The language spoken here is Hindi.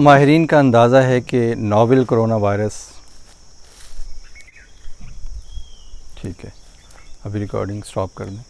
माहिरीन का अंदाज़ा है कि नोवेल कोरोना वायरस। ठीक है, अभी रिकॉर्डिंग स्टॉप कर दें।